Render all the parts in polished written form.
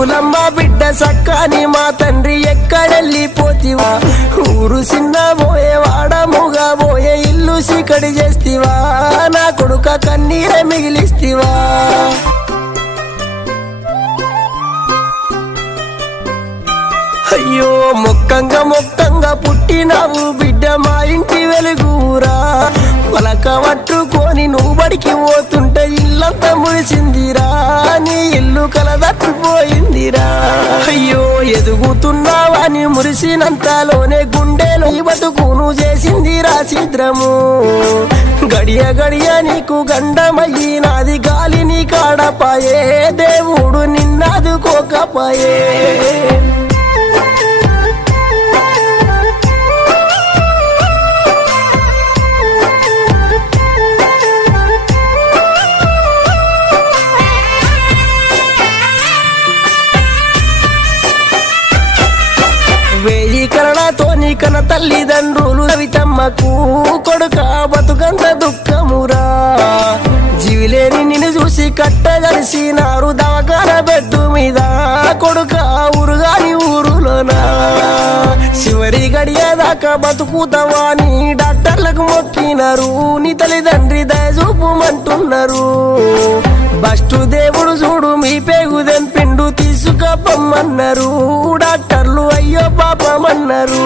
సూలమ్మ బిడ్డ సక్కాని మా తండ్రి ఎక్కడెళ్ళిపోతివా ఊరు చిన్న పోయే వాడముగా పోయే ఇల్లు సీకడి చేస్తివా నా కొడుక కన్నీరే మిగిలిస్తివా అయ్యో మొక్కంగా పుట్టినావు బిడ్డ మా ఇంటి వెలుగురా పలక పట్టుకొని నువ్వు బడికి పోతుంటే ఇల్లంతా మురిసిందిరా నీ ఇల్లు కలదప్పిపోయిందిరా అయ్యో ఎదుగుతున్నావని మురిసినంతలోనే గుండెలో బతుకును చేసిందిరా చిద్రము గడియ నీకు గండమయ్యి నాది గాలి నీ కాడపాయే దేవుడు నిన్నాదుకోకపాయే వేయి కరణతోని కన తల్లిదండ్రులు రవితమ్మకు కొడుక బతుకంత దుఃఖమురా జీవిలేని నిన్ను చూసి కట్టగలిసినారు దవకాన బెడ్డు మీద కొడుక ఊరుగాని ఊరులోనా చివరి గడియ దాకా బతుకుతావాని డాక్టర్లకు మొక్కినారు నీ తల్లిదండ్రి దయచూపుమంటున్నారు బస్టు దేవుడు చూడు మీ పేగు దెంపిండు తీసుకపోమ్మన్నారు డాక్టర్లు అయ్యో పాపమన్నారు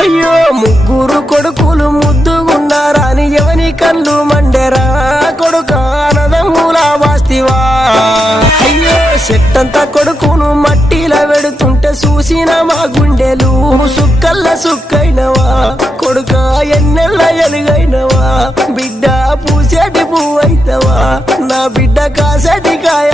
అయ్యో ముగ్గురు కొడుకులు ముద్దుగున్నారాని ఎవని కళ్ళు మండెరా కొడుక అనదమ్ములా వాస్తివా అయ్యో చెట్టంతా కొడుకును మట్టిలా వెడుతుంటే చూసిన మా గుండెలు సుక్కల్ల సుక్కైనవా కొడుక ఎన్నెల్ల ఎలుగైనవా బిడ్డ పూసేటి పువ్వైతవా నా బిడ్డ కాసేటి కాయ